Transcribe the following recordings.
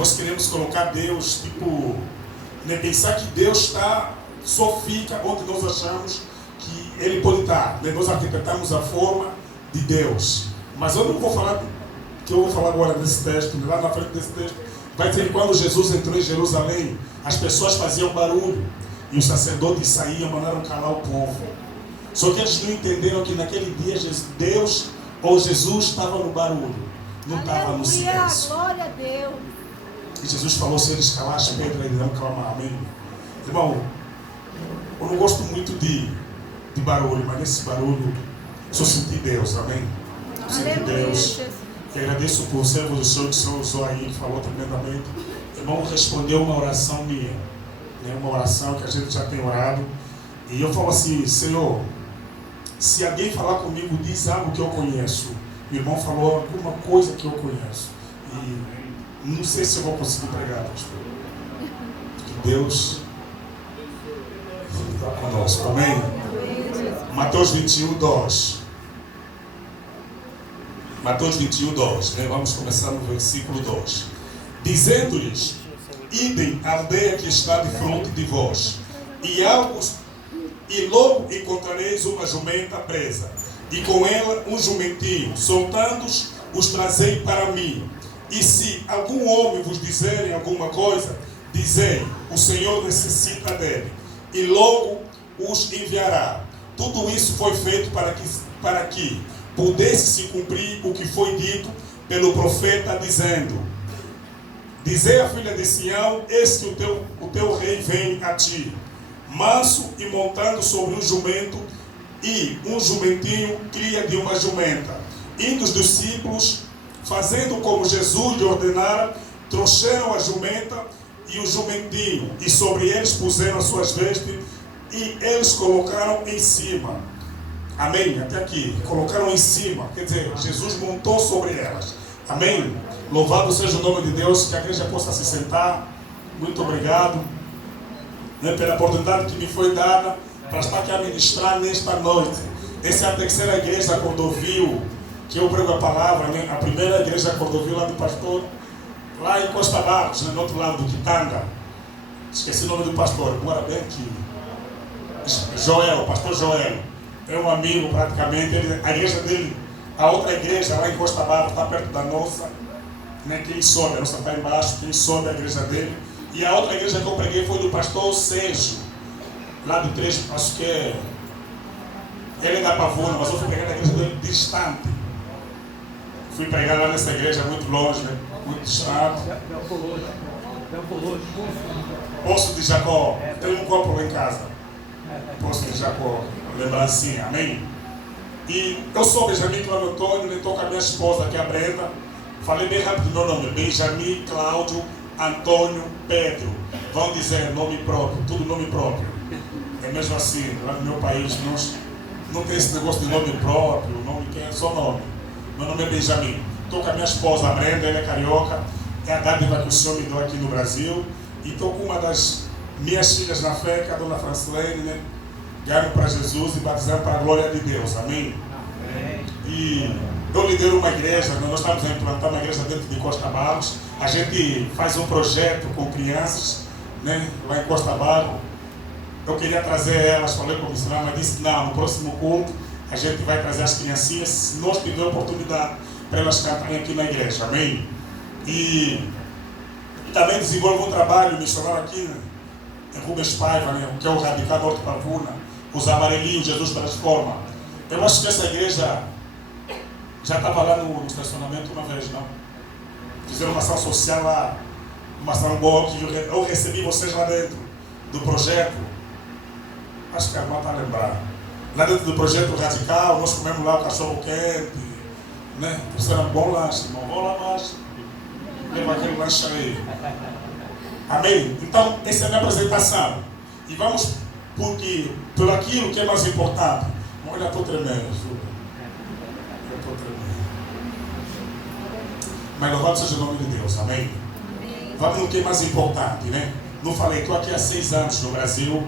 Nós queremos colocar Deus, tipo, né, pensar que Deus está, só fica onde nós achamos que Ele pode estar. Né? Nós interpretamos a forma de Deus. Mas eu não vou falar, que eu vou falar agora desse texto, né? Lá na frente desse texto, vai dizer que quando Jesus entrou em Jerusalém, as pessoas faziam barulho e os sacerdotes saíam, mandaram calar o povo. Só que eles não entenderam que naquele dia Deus ou Jesus estava no barulho, não estava no silêncio. Glória a Deus. E Jesus falou: se eles calassem, Pedro, eles vão clamar. Amém? Irmão, eu não gosto muito de barulho, mas nesse barulho eu só senti Deus. Amém? Eu senti Deus. E agradeço por servo do Senhor que o Senhor usou aí, que falou tremendamente. Irmão, respondeu uma oração minha, né? Uma oração que a gente já tem orado. E eu falo assim: Senhor, se alguém falar comigo, diz algo que eu conheço. O irmão falou alguma coisa que eu conheço. E não sei se eu vou conseguir pregar, pastor. Que Deus está conosco. Amém? Mateus 21, 2. Mateus 21, 2. Né? Vamos começar no versículo 2. Dizendo-lhes: idem à aldeia que está de fronte de vós, e logo encontrareis uma jumenta presa, e com ela um jumentinho. Soltando-os, os trazei para mim. E se algum homem vos disserem alguma coisa, dizei: o Senhor necessita dele, e logo os enviará. Tudo isso foi feito para que pudesse se cumprir o que foi dito pelo profeta, dizendo: dizei à filha de Sião: eis que o teu rei vem a ti, manso e montando sobre um jumento, e um jumentinho cria de uma jumenta. Indo os discípulos, fazendo como Jesus lhe ordenara, trouxeram a jumenta e o jumentinho, e sobre eles puseram as suas vestes, e eles colocaram em cima. Amém? Até aqui. Colocaram em cima. Quer dizer, Jesus montou sobre elas. Amém? Louvado seja o nome de Deus. Que a igreja possa se sentar. Muito obrigado, né, pela oportunidade que me foi dada para estar aqui a ministrar nesta noite. Essa é a terceira igreja Cordovil que eu prego a palavra, né? A primeira igreja Cordovil lá do pastor, lá em Costa Barros, né, no outro lado do Quitanga. Esqueci o nome do pastor, mora bem aqui. Joel, pastor Joel. É um amigo praticamente. A igreja dele, a outra igreja lá em Costa Barros, está perto da nossa, né? Quem sobe, a nossa está embaixo, quem sobe a igreja dele. E a outra igreja que eu preguei foi do pastor Sérgio, lá de Três, acho que é. Ele é da Pavuna, mas eu fui pregar na igreja dele distante. Fui pregar lá nessa igreja muito longe, né? Muito distante. Poço de Jacó. Tem um copo lá em casa. Poço de Jacó. Lembrancinha, amém? E eu sou Benjamin Cláudio Antônio, né? Estou com a minha esposa aqui, a Brenda. Falei bem rápido meu nome: Benjamin Cláudio Antônio Pedro. Vão dizer nome próprio, tudo nome próprio. É mesmo assim, lá no meu país não tem esse negócio de nome próprio, nome que é só nome. Meu nome é Benjamin. Estou com a minha esposa, a Brenda, ela é carioca. É a dádiva que o Senhor me deu aqui no Brasil. E estou com uma das minhas filhas na fé, que é a dona Francilene, né? Ganho para Jesus e batizando para a glória de Deus. Amém? Amém. E eu lidero uma igreja, nós estamos a implantar uma igreja dentro de Costa Barros. A gente faz um projeto com crianças, né? Lá em Costa Barros. Eu queria trazer elas, falei com o missionário, mas disse: não, no próximo culto a gente vai trazer as criancinhas, se nós tivermos oportunidade para elas cantarem aqui na igreja. Amém? E também desenvolvo um trabalho missionário aqui, né, em Rubens Paiva, né, que é o Radical Norte Pavuna, os amarelinhos, Jesus Transforma. Eu acho que essa igreja já estava lá no estacionamento uma vez, não? Fizeram uma ação social lá, uma ação boa, que eu recebi vocês lá dentro do projeto. Acho que a irmã está a lembrar. Lá dentro do projeto Radical, nós comemos lá o cachorro quente, né? Fizeram um bom lanche, irmão. Bom lá, mas leva aquele lanche aí. Amém? Então, essa é a minha apresentação. E vamos por aquilo que é mais importante. Olha, eu estou tremendo, juro. Eu estou tremendo. Mas louvado seja o nome de Deus, amém? Vamos no que é mais importante, né? Não falei, estou aqui há 6 anos no Brasil,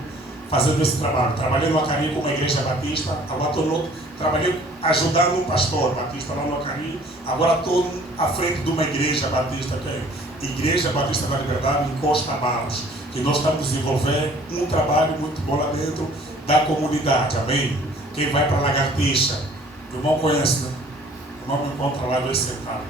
fazendo esse trabalho. Trabalhei no Acari com uma igreja batista, agora estou trabalhei ajudando um pastor batista lá no Acari, agora estou à frente de uma igreja batista, que é Igreja Batista da Liberdade em Costa Barros, que nós estamos a desenvolver um trabalho muito bom lá dentro da comunidade, amém? Quem vai para Lagartixa, o irmão conhece, né? O irmão me encontra lá, vai sentado.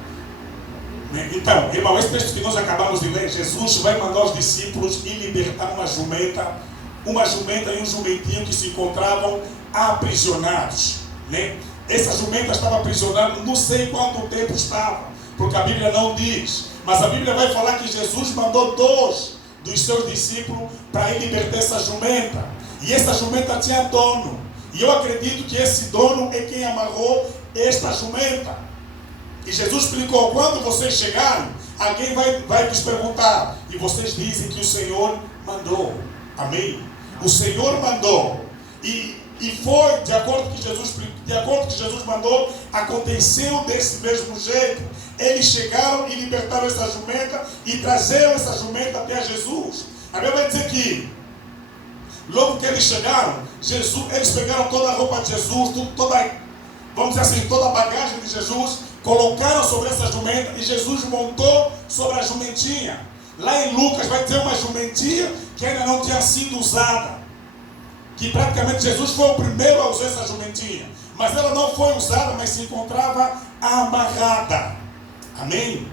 Então, irmão, esse texto que nós acabamos de ler, Jesus vai mandar os discípulos ir libertar uma jumenta e um jumentinho que se encontravam aprisionados, né? Essa jumenta estava aprisionada, não sei quanto tempo estava, porque a Bíblia não diz, mas a Bíblia vai falar que Jesus mandou 2 dos seus discípulos para ir libertar essa jumenta, e essa jumenta tinha dono, e eu acredito que esse dono é quem amarrou esta jumenta. E Jesus explicou: quando vocês chegarem, alguém vai nos perguntar, e vocês dizem que o Senhor mandou, amém? O Senhor mandou, e foi de acordo com que Jesus mandou, aconteceu desse mesmo jeito. Eles chegaram e libertaram essa jumenta e trazeram essa jumenta até Jesus. A Bíblia vai dizer que logo que eles chegaram, eles pegaram toda a roupa de Jesus, vamos dizer assim, toda a bagagem de Jesus, colocaram sobre essa jumenta e Jesus montou sobre a jumentinha. Lá em Lucas vai dizer uma jumentinha que ainda não tinha sido usada, que praticamente Jesus foi o primeiro a usar essa jumentinha, mas ela não foi usada, mas se encontrava amarrada, amém?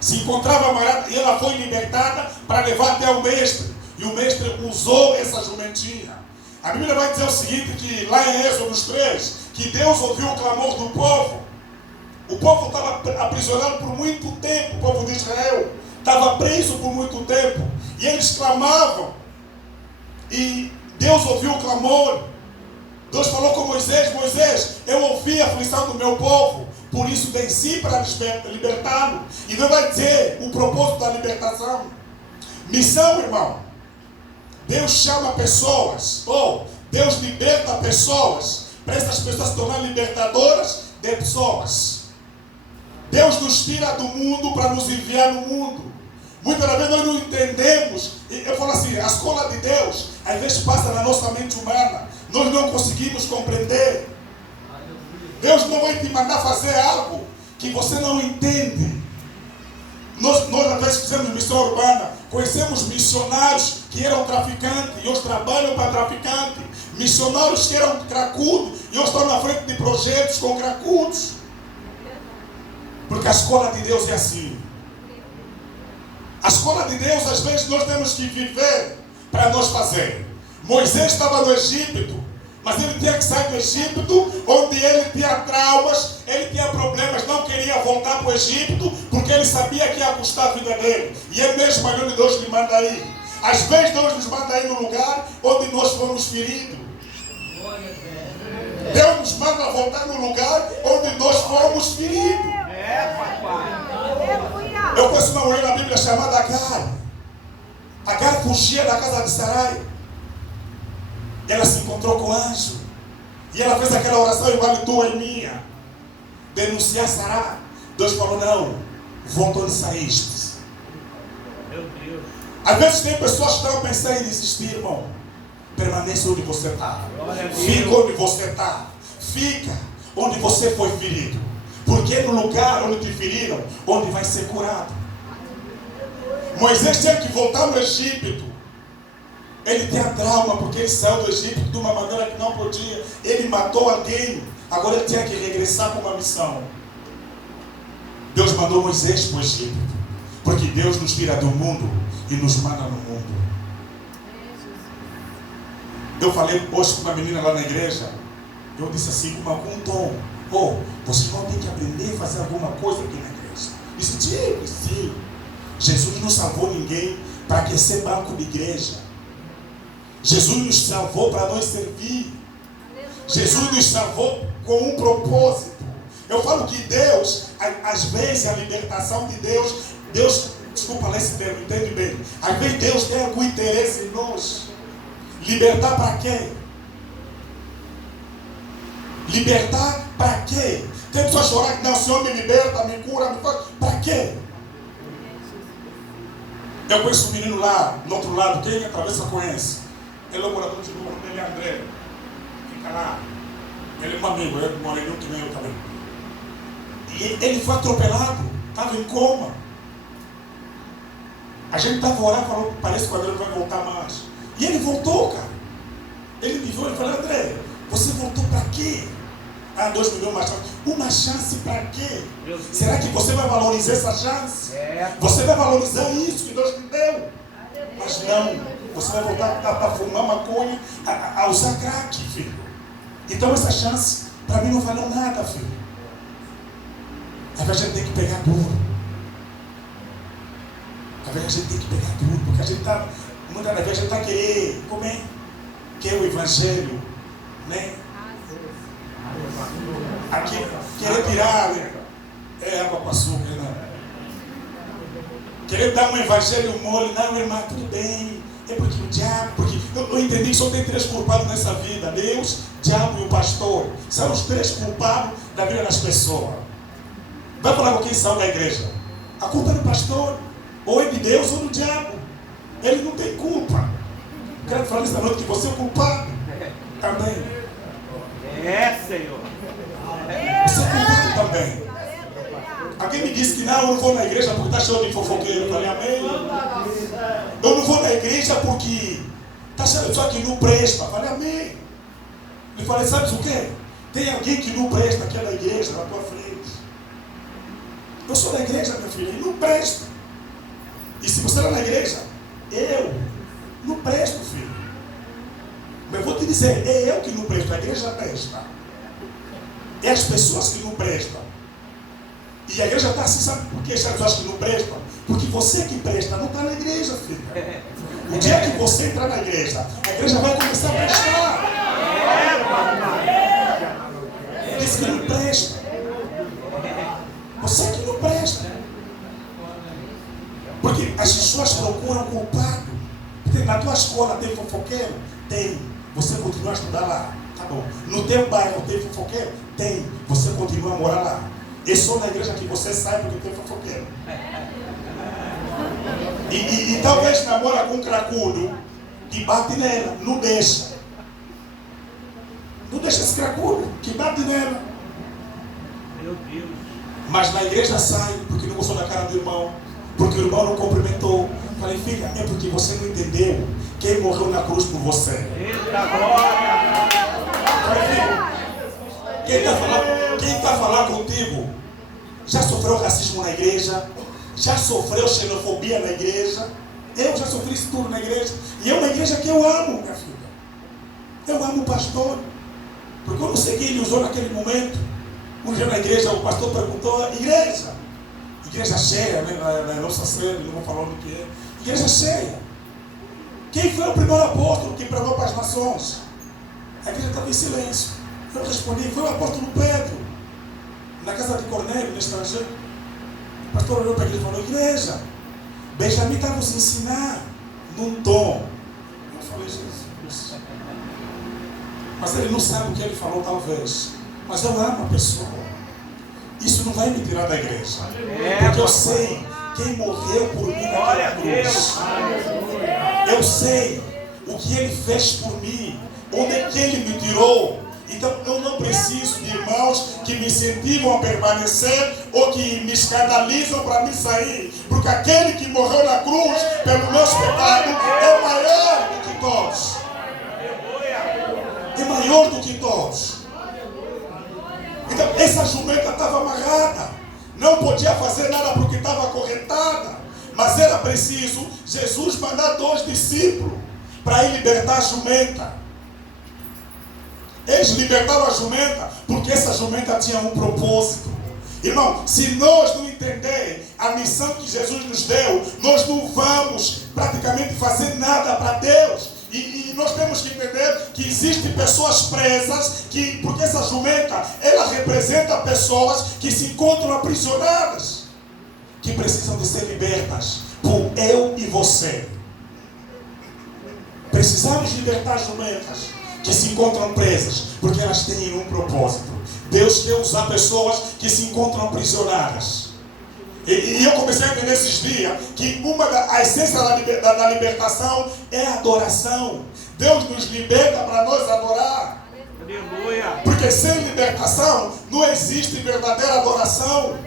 Se encontrava amarrada e ela foi libertada para levar até o mestre, e o mestre usou essa jumentinha. A Bíblia vai dizer o seguinte, que lá em Êxodo 3, que Deus ouviu o clamor do povo. O povo estava aprisionado por muito tempo, o povo de Israel estava preso por muito tempo, e eles clamavam, e Deus ouviu o clamor. Deus falou com Moisés: Moisés, eu ouvi a aflição do meu povo, por isso desci para libertá-lo. E Deus vai dizer o propósito da libertação. Missão, irmão. Deus chama pessoas, Deus liberta pessoas, para essas pessoas se tornarem libertadoras de pessoas. Deus nos tira do mundo para nos enviar no mundo. Muitas vezes nós não entendemos. Eu falo assim, a escola de Deus às vezes passa na nossa mente humana. Nós não conseguimos compreender. Deus não vai te mandar fazer algo que você não entende. Nós às vezes fizemos missão urbana, conhecemos missionários que eram traficantes e hoje trabalham para traficantes, missionários que eram cracudos e hoje estão na frente de projetos com cracudos, porque a escola de Deus é assim. A escola de Deus, às vezes nós temos que viver para nós fazer. Moisés estava no Egito, mas ele tinha que sair do Egito, onde ele tinha traumas, ele tinha problemas, não queria voltar para o Egito, porque ele sabia que ia custar a vida dele. E é mesmo aí onde Deus lhe manda ir. Às vezes Deus nos manda ir no lugar onde nós fomos feridos. Deus nos manda voltar no lugar onde nós fomos feridos. Eu conheço uma mulher na Bíblia chamada Agar. Agar fugia da casa de Sarai. Ela se encontrou com o anjo. E ela fez aquela oração igual a tua e minha. Denunciar Sarai. Deus falou: não, volta onde saíste. Meu Deus. Às vezes tem pessoas que estão pensando em desistir, irmão. Permaneça onde você está. Fica onde você está. Fica onde você foi ferido. Porque é no lugar onde te feriram, onde vai ser curado. Moisés tinha que voltar no Egito. Ele tinha trauma porque ele saiu do Egito de uma maneira que não podia. Ele matou alguém. Agora ele tinha que regressar com uma missão. Deus mandou Moisés para o Egito, porque Deus nos tira do mundo e nos manda no mundo. Eu falei hoje com uma menina lá na igreja. Eu disse assim, com um tom: vocês vão ter que aprender a fazer alguma coisa aqui na igreja. Eu disse: sim. Jesus não salvou ninguém para aquecer banco de igreja. Jesus nos salvou para nós servir. Jesus nos salvou com um propósito. Eu falo que Deus, às vezes a libertação de Deus, desculpa ler esse termo, entende bem? Às vezes Deus tem algum interesse em nós. Libertar para quê? Libertar para quê? Tem pessoas chorar que não, o Senhor me liberta, me cura, me faz. Para quê? Eu conheço um menino lá, no outro lado, quem atravessa conhece. Ele é um morador de rua, o nome dele é André. Fica lá. Ele é um amigo, ele mora em um que nem eu também. E ele foi atropelado, estava em coma. A gente estava orando, falou, parece que o André não vai voltar mais. E ele voltou, cara. Ele me viu e falou, André, você voltou para quê? 2 milhões mais chance. Uma chance para quê? Será que você vai valorizar essa chance? Você vai valorizar isso que Deus te deu? Mas não. Você vai voltar a fumar maconha, a usar crack, filho. Então essa chance, para mim, não valeu nada, filho. Às vezes a gente tem que pegar duro. Às vezes a gente tem que pegar duro, porque a gente está, muitas vezes a gente está querendo, como é? Que é o evangelho, né? Aqui, querer tirar, né? É água com açúcar, não. Querer dar um evangelho mole, não, irmã, tudo bem. É porque o diabo, porque eu entendi que só tem 3 culpados nessa vida: Deus, diabo e o pastor. São os 3 culpados da vida das pessoas. Vai falar com quem são da igreja? A culpa é do pastor, ou é de Deus ou do diabo. Ele não tem culpa. Quero falar nessa noite que você é o culpado também. Senhor. Você é culpado também. Alguém me disse que não, eu não vou na igreja porque está cheio de fofoqueiro. Eu falei, amém. Eu não vou na igreja porque está cheio de pessoa que não presta. Eu falei, amém. Eu falei, sabes o quê? Tem alguém que não presta aqui na igreja, na tua frente. Eu sou da igreja, minha filha, e não presto. E se você está na igreja, eu não presto, filho. Mas eu vou te dizer, é eu que não presto, a igreja presta. É as pessoas que não prestam. E a igreja está assim, sabe por que as pessoas que não prestam? Porque você que presta não está na igreja, filho. O dia que você entrar na igreja, a igreja vai começar a prestar. Diz que não presta. Você que não presta. Porque as pessoas procuram culpado. Na tua escola tem fofoqueiro? Tem. Você continua a estudar lá. Tá bom. No teu bairro tem fofoqueiro? Tem. Você continua a morar lá. É só na igreja que você sai porque tem fofoqueiro. E talvez namora com um cracudo que bate nela. Não deixa. Não deixa esse cracudo que bate nela. Meu Deus. Mas na igreja sai porque não gostou da cara do irmão. Porque o irmão não cumprimentou. Falei, filha, é porque você não entendeu quem morreu na cruz por você. Eita glória! Falei, filha, quem está falando contigo já sofreu racismo na igreja, já sofreu xenofobia na igreja. Eu já sofri isso tudo na igreja. E é uma igreja que eu amo, minha filha. Eu amo o pastor. Porque eu não sei quem ele usou naquele momento. Um dia na igreja, o pastor perguntou, igreja cheia, né? Na nossa sede, não vou falar o que é. Igreja cheia. Quem foi o primeiro apóstolo que pregou para as nações? A igreja estava em silêncio. Eu respondi, foi o apóstolo Pedro, na casa de Cornélio, no estrangeiro. O pastor olhou para a igreja e falou, igreja, Benjamin está nos ensinar num tom. Eu falei, Jesus. Mas ele não sabe o que ele falou, talvez. Mas eu amo a pessoa. Isso não vai me tirar da igreja. Porque eu sei quem morreu por mim naquela cruz. Eu sei o que ele fez por mim. Onde é que ele me tirou. Então eu não preciso de irmãos que me incentivam a permanecer ou que me escandalizam para me sair. Porque aquele que morreu na cruz pelo nosso pecado é maior do que todos. É maior do que todos. Então essa jumenta estava amarrada. Não podia fazer nada porque estava acorrentada. Mas era preciso Jesus mandar 2 discípulos para ir libertar a jumenta. Eles libertaram a jumenta porque essa jumenta tinha um propósito. Irmão, se nós não entender a missão que Jesus nos deu, nós não vamos praticamente fazer nada para Deus. E nós temos que entender que existem pessoas presas, porque essa jumenta, ela representa pessoas que se encontram aprisionadas, que precisam de ser libertas por eu e você. Precisamos libertar jumentas que se encontram presas, porque elas têm um propósito. Deus quer usar pessoas que se encontram aprisionadas. E eu comecei a entender esses dias que a essência da libertação é a adoração. Deus nos liberta para nós adorar. Aleluia. Porque sem libertação não existe verdadeira adoração.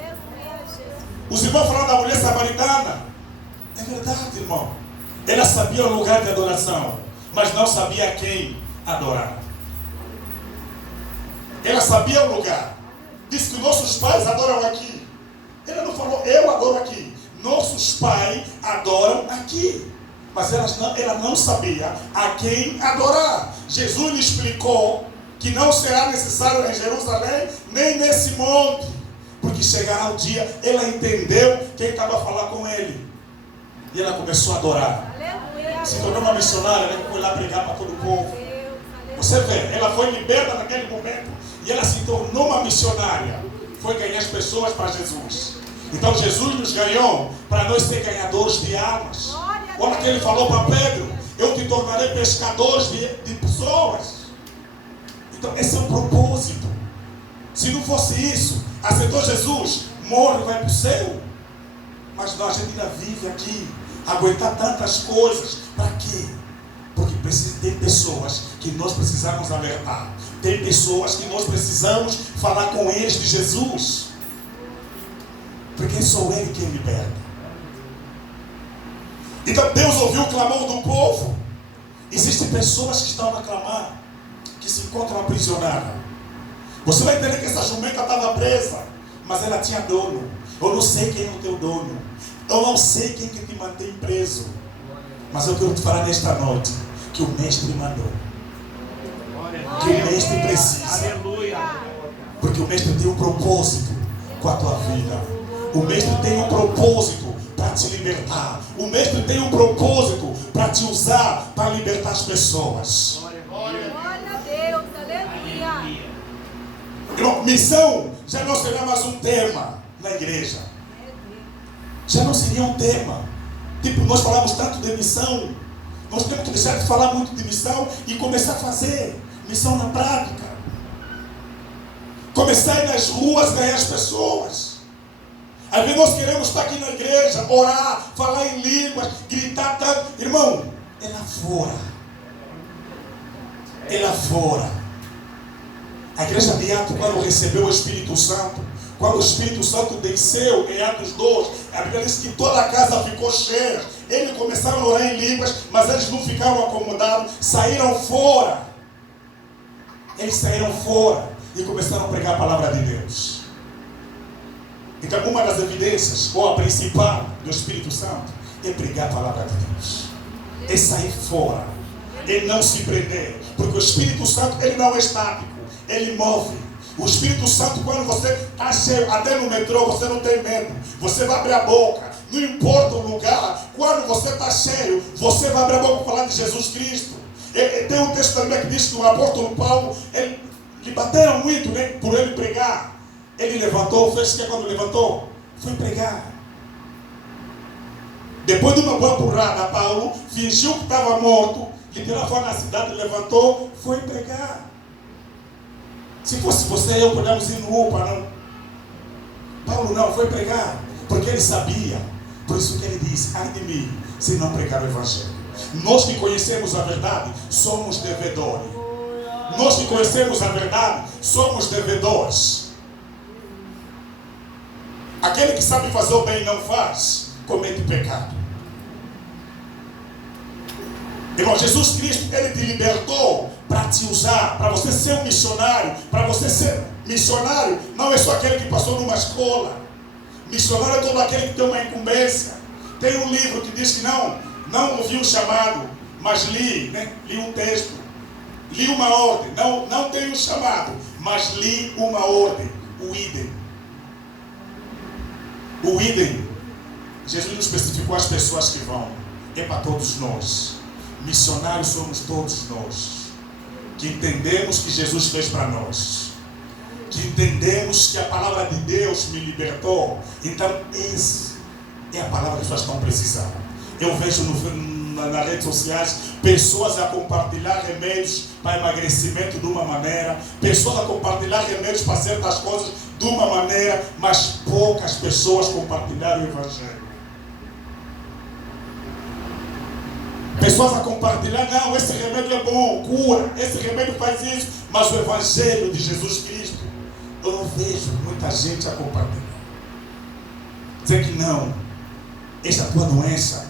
Os irmãos falaram da mulher samaritana. É verdade, irmão. Ela sabia o lugar de adoração, mas não sabia a quem adorar. Ela sabia o lugar. Disse que nossos pais adoram aqui. Ela não falou, eu adoro aqui. Nossos pais adoram aqui. Mas ela não sabia a quem adorar. Jesus lhe explicou que não será necessário em Jerusalém, nem nesse monte. Porque chegará o dia, ela entendeu quem estava a falar com ele. E ela começou a adorar. Aleluia. Se tornou uma missionária, ela foi lá pregar para todo o povo. Você vê, ela foi liberta naquele momento. E ela se tornou uma missionária. Foi ganhar as pessoas para Jesus. Então Jesus nos ganhou para nós ser ganhadores de almas. Olha que ele falou para Pedro: eu te tornarei pescadores de pessoas. Então esse é o propósito. Se não fosse isso, aceitou Jesus, morre e vai para o céu. Mas não, a gente ainda vive aqui, aguentar tantas coisas. Para quê? Porque tem pessoas que nós precisamos alertar. Tem pessoas que nós precisamos falar com eles de Jesus. Porque só Ele quem liberta. Então Deus ouviu o clamor do povo. Existem pessoas que estão a clamar, que se encontram aprisionadas. Você vai entender que essa jumenta estava presa, mas ela tinha dono. Eu não sei quem é o teu dono. Eu não sei quem que te mantém preso. Mas eu quero te falar nesta noite que o Mestre mandou. Que o Mestre precisa. Aleluia. Porque o Mestre tem um propósito com a tua vida. O Mestre tem um propósito para te libertar. O Mestre tem um propósito para te usar para libertar as pessoas. Glória a Deus, aleluia. Irmão, missão já não será mais um tema na igreja. Já não seria um tema. Tipo, nós falamos tanto de missão. Nós temos que deixar de falar muito de missão e começar a fazer missão na prática. Começar a ir nas ruas ganhar as pessoas. Às vezes nós queremos estar aqui na igreja, orar, falar em línguas, gritar tanto. Irmão, é lá fora. É lá fora. A igreja de Atos, quando recebeu o Espírito Santo, quando o Espírito Santo desceu em Atos 2, a Bíblia diz que toda a casa ficou cheia. Eles começaram a orar em línguas, mas eles não ficaram acomodados, saíram fora. Eles saíram fora e começaram a pregar a palavra de Deus. Então, uma das evidências, ou a principal do Espírito Santo, é pregar a palavra de Deus. É sair fora. É não se prender. Porque o Espírito Santo, ele não é estático. Ele move. O Espírito Santo, quando você está cheio, até no metrô, você não tem medo. Você vai abrir a boca. Não importa o lugar. Quando você está cheio, você vai abrir a boca para falar de Jesus Cristo. Tem um texto também que diz que o apóstolo Paulo, lhe bateram muito, né, por ele pregar. Ele levantou, fez o que quando levantou? Foi pregar. Depois de uma boa porrada, Paulo fingiu que estava morto, literal foi na cidade, levantou, foi pregar. Se fosse você, eu podemos ir no UPA, não. Paulo não, foi pregar, porque ele sabia. Por isso que ele disse: ai de mim, se não pregar o Evangelho. Nós que conhecemos a verdade, somos devedores. Nós que conhecemos a verdade, somos devedores. Aquele que sabe fazer o bem e não faz, comete pecado. Irmão, Jesus Cristo, Ele te libertou para te usar, para você ser um missionário. Para você ser missionário, não é só aquele que passou numa escola. Missionário é todo aquele que tem uma incumbência. Tem um livro que diz que não ouvi um chamado, mas li um texto. Li uma ordem, não tenho um chamado, mas li uma ordem, o idem. O idem, Jesus não especificou as pessoas que vão, é para todos nós. Missionários somos todos nós, que entendemos que Jesus fez para nós, que entendemos que a palavra de Deus me libertou. Então essa é a palavra que as pessoas estão precisando. Eu vejo nas redes sociais pessoas a compartilhar remédios para emagrecimento de uma maneira, pessoas a compartilhar remédios para certas coisas de uma maneira, mas poucas pessoas compartilharam o Evangelho. Pessoas a compartilhar: não, esse remédio é bom, cura, esse remédio faz isso, mas o Evangelho de Jesus Cristo, eu não vejo muita gente a compartilhar. Dizer que não, esta tua doença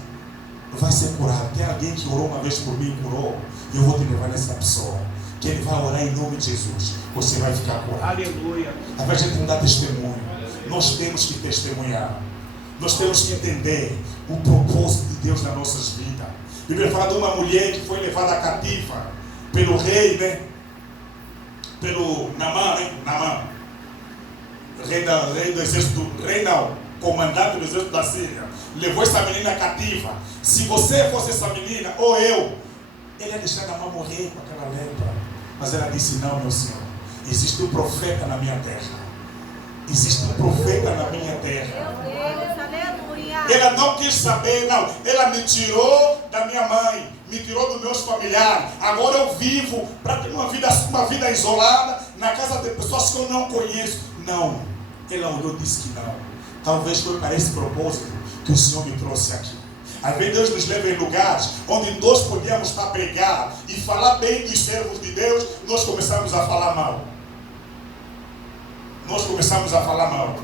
vai ser curada. Tem alguém que orou uma vez por mim e curou? Eu vou te levar nessa pessoa, que ele vai orar em nome de Jesus. Você vai ficar curado. Aleluia. Às vezes a gente não dá testemunho. Nós temos que testemunhar. Nós temos que entender o propósito de Deus nas nossas vidas. A Bíblia fala de uma mulher que foi levada cativa pelo rei, né? Pelo Naamã, né? Naamã. Rei do exército, rei não, comandante do exército da Síria. Levou essa menina cativa. Se você fosse essa menina, ou eu, ele ia deixar Naamã morrer com aquela lepra. Mas ela disse: não, meu Senhor, existe um profeta na minha terra. Existe um profeta na minha terra. Meu Deus, aleluia. Ela não quis saber, não. Ela me tirou da minha mãe, me tirou dos meus familiares. Agora eu vivo para ter uma vida isolada na casa de pessoas que eu não conheço. Não. Ela olhou e disse que não. Talvez foi para esse propósito que o Senhor me trouxe aqui. Às vezes Deus nos leva em lugares onde nós podíamos estar pregar e falar bem dos servos de Deus, nós começamos a falar mal. Nós começamos a falar mal.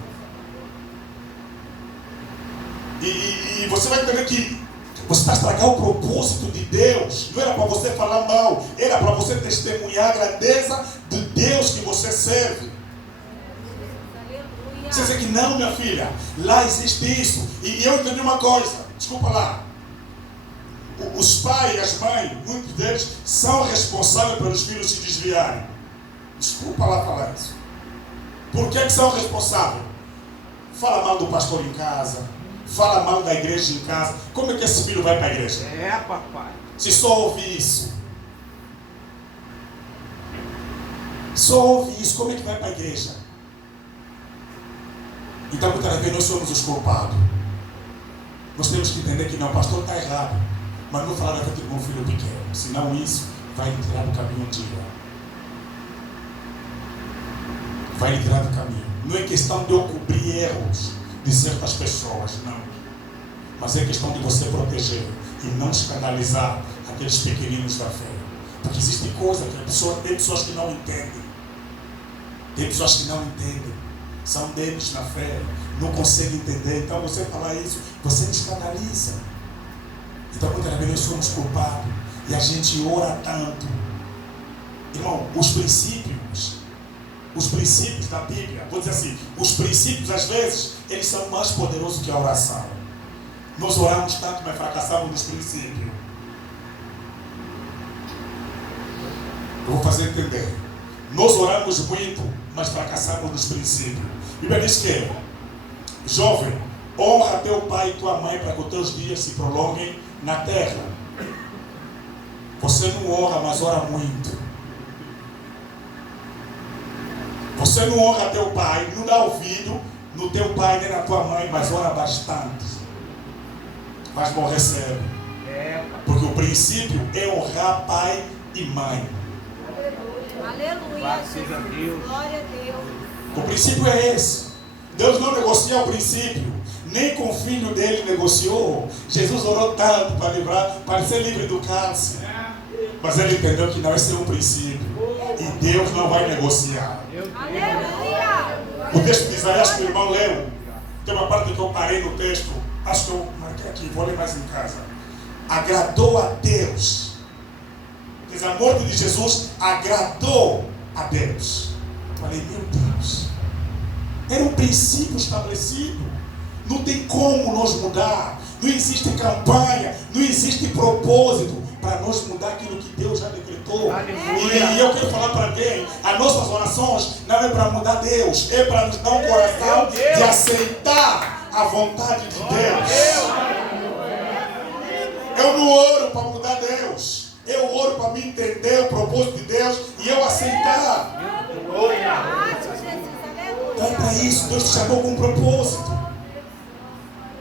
E você vai entender que você está estragando o propósito de Deus. Não era para você falar mal, era para você testemunhar a grandeza de Deus que você serve. Você diz que não, minha filha, lá existe isso. E eu entendi uma coisa, desculpa lá. Os pais e as mães, muitos deles, são responsáveis pelos filhos se desviarem. Desculpa lá falar isso. Por que são responsáveis? Fala mal do pastor em casa, fala mal da igreja em casa. Como é que esse filho vai para a igreja? É, papai. Se só ouve isso. Só ouve isso, como é que vai para a igreja? Então muitas vezes nós somos os culpados. Nós temos que entender que não, o pastor está errado. Mas não falar da frente do meu filho pequeno. Senão isso vai lhe tirar do caminho um dia. Vai lhe tirar do caminho. Não é questão de eu cobrir erros de certas pessoas, não. Mas é questão de você proteger e não escandalizar aqueles pequeninos da fé. Porque existe coisa que tem pessoas que não entendem. Tem pessoas que não entendem. São débeis na fé, não conseguem entender. Então você falar isso, você me escandaliza. Então muitas vezes nós somos culpados e a gente ora tanto. Irmão, os princípios da Bíblia, vou dizer assim, os princípios às vezes, eles são mais poderosos que a oração. Nós oramos tanto, mas fracassamos nos princípios. Eu vou fazer entender. Nós oramos muito, mas fracassamos nos princípios. A Bíblia diz que, jovem, honra teu pai e tua mãe para que os teus dias se prolonguem na terra. Você não honra, mas ora muito. Você não honra teu pai, não dá ouvido no teu pai nem na tua mãe, mas ora bastante. Mas morrer cedo. Porque o princípio é honrar pai e mãe. Aleluia. Seja Deus. Glória a Deus. O princípio é esse. Deus não negocia o princípio. Nem com o filho dele negociou. Jesus orou tanto para livrar, para ser livre do câncer. Mas ele entendeu que não, esse é um princípio. E Deus não vai negociar. Aleluia. O texto de Isaías que o irmão leu, tem uma parte que eu parei no texto, acho que eu marquei aqui, vou ler mais em casa. Agradou a Deus. Diz, a morte de Jesus agradou a Deus. Eu falei, meu Deus, era um princípio estabelecido. Não tem como nós mudar. Não existe campanha, não existe propósito para nós mudar aquilo que Deus já decretou. E eu quero falar para alguém, as nossas orações não é para mudar Deus, é para nos dar um coração de aceitar a vontade de Deus. Eu não oro para mudar Deus, eu oro para me entender o propósito de Deus e eu aceitar. Então é para isso, Deus te chamou com um propósito.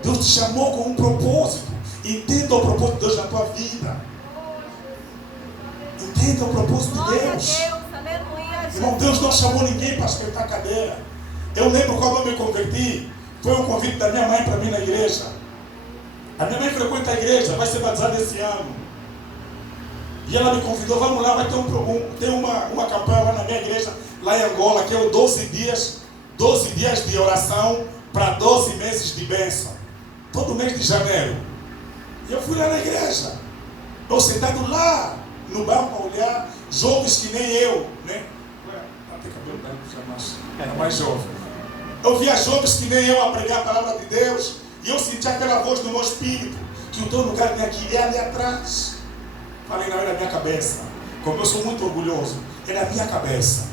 Deus te chamou com um propósito. Entenda o propósito de Deus na tua vida. Entenda o propósito de Deus. Irmão, Deus não chamou ninguém para esquentar cadeira. Eu lembro quando eu me converti, foi um convite da minha mãe para mim na igreja. A minha mãe frequenta a igreja, vai ser batizada esse ano. E ela me convidou, vamos lá, vai ter uma campanha lá na minha igreja, lá em Angola, que é o 12 dias de oração para 12 meses de bênção. todo mês de janeiro. E eu fui lá na igreja. Eu sentado lá no banco a olhar jovens que nem eu, né? Até cabelo branco já mais jovem. Eu via jovens que nem eu a pregar a palavra de Deus. E eu senti aquela voz no meu espírito, que o teu lugar não é aqui, é ali atrás. Falei, não, é na minha cabeça. Como eu sou muito orgulhoso, é na minha cabeça.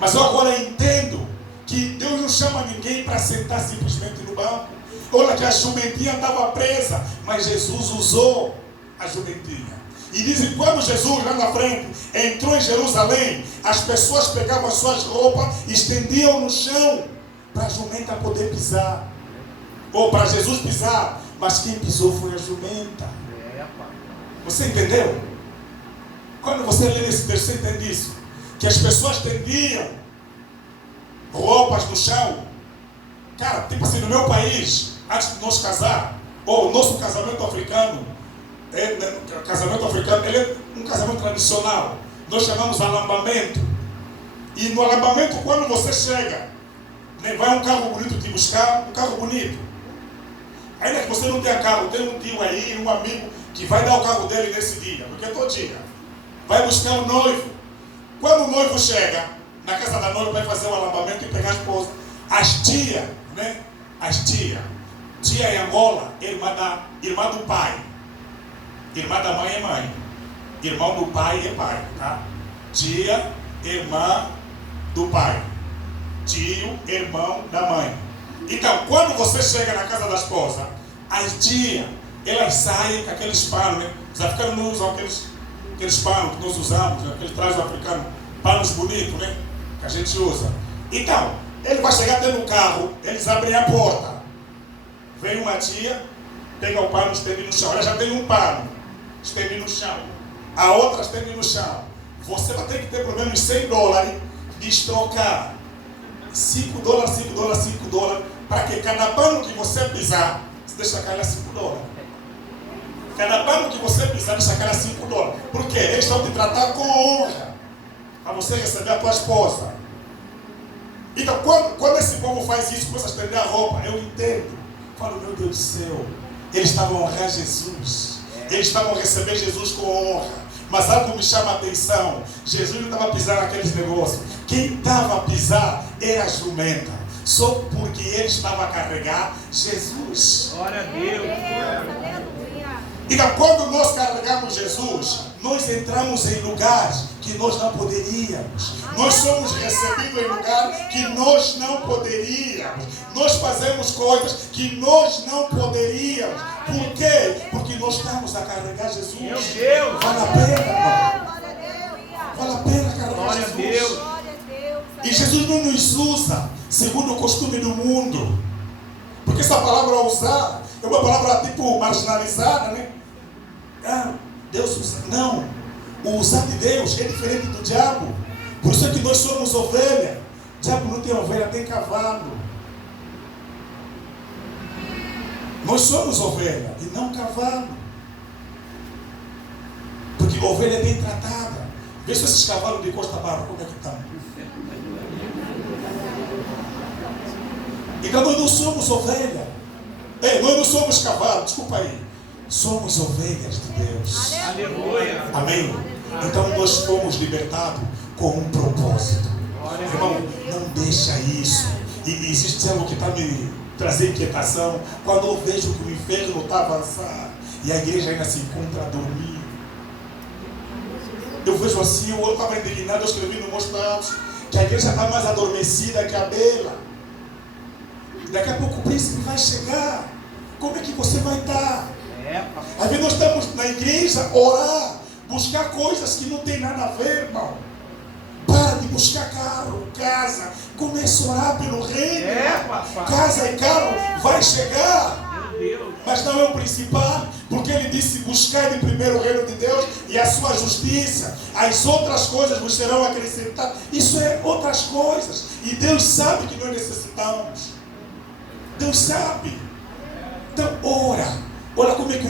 Mas eu agora entendo que Deus não chama ninguém para sentar simplesmente no banco. Olha que a jumentinha estava presa, mas Jesus usou a jumentinha. E dizem, quando Jesus lá na frente entrou em Jerusalém, as pessoas pegavam as suas roupas e estendiam no chão para a jumenta poder pisar. Ou para Jesus pisar. Mas quem pisou foi a jumenta. Você entendeu? Quando você lê esse texto, você entende isso? Que as pessoas estendiam roupas no chão. Cara, tipo assim, no meu país, antes de nós casar, ou o nosso casamento africano, ele é um casamento tradicional. Nós chamamos alambamento. E no alambamento, quando você chega, né, vai um carro bonito te buscar, um carro bonito. Ainda que você não tenha carro, tem um tio aí, um amigo, que vai dar o carro dele nesse dia, porque é todo dia. Vai buscar o noivo. Quando o noivo chega, na casa da noiva, vai fazer o alambamento e pegar a esposa. As tias, né? As tias. Tia em Angola, irmã do pai. Irmã da mãe é mãe. Irmão do pai é pai, tá? Tia, irmã do pai. Tio, irmão da mãe. Então, quando você chega na casa da esposa, as tias, elas saem com aqueles panos, né? Os africanos não usam aqueles panos que nós usamos, né? Aqueles trajes africanos, panos bonitos, né? Que a gente usa. Então, ele vai chegar dentro do carro, eles abrem a porta. Vem uma tia, pega o pano e estende no chão. Ela já tem um pano, estende no chão. A outra estende no chão. Você vai ter que ter pelo menos $100 de estocar. $5, para que cada pano que você pisar, você deixa cair $5. Cada pano que você pisar, deixa cair $5. Por quê? Eles estão te tratando com honra, para você receber a tua esposa. Então, quando esse povo faz isso, começa a estender a roupa, eu entendo. Falo, meu Deus do céu, eles estavam a honrar Jesus. Eles estavam a receber Jesus com honra. Mas algo me chama a atenção. Jesus não estava a pisar naqueles negócios. Quem estava a pisar era a jumenta. Só porque ele estava a carregar Jesus. Glória a Deus. Então, quando nós carregamos Jesus, nós entramos em lugares que nós não poderíamos. Nós somos recebidos em lugares que nós não poderíamos. Nós fazemos coisas que nós não poderíamos. Por quê? Porque nós estamos a carregar Jesus. Meu Deus! Vale a pena, vale a pena carregar Jesus. Deus. E Jesus não nos usa segundo o costume do mundo. Porque essa palavra usar é uma palavra tipo marginalizada, né? Ah, Deus usa. Não. O usar de Deus é diferente do diabo. Por isso é que nós somos ovelha. O diabo não tem ovelha, tem cavalo. Nós somos ovelha e não cavalo. Porque ovelha é bem tratada. Veja esses cavalos de Costa Barra, como é que estão. Então nós não somos ovelha. Nós não somos cavalo, desculpa aí. Somos ovelhas de Deus. Aleluia. Amém? Então nós fomos libertados com um propósito. Irmão, não deixa isso. E existe algo que está me trazendo inquietação. Quando eu vejo que o inferno está avançando e a igreja ainda se encontra a dormir. Eu vejo assim, eu estava indignado, eu escrevi no meus pratos que a igreja está mais adormecida que a abelha. Daqui a pouco o príncipe vai chegar. Como é que você vai estar? Às vezes nós estamos na igreja, orar, buscar coisas que não tem nada a ver, irmão. Para de buscar carro, casa. Comece a orar pelo reino. Casa e carro vai chegar. Mas não é o principal, porque ele disse: buscar de primeiro o reino de Deus e a sua justiça. As outras coisas vos serão acrescentadas. Isso é outras coisas. E Deus sabe que nós necessitamos. Deus sabe. Então ora como é que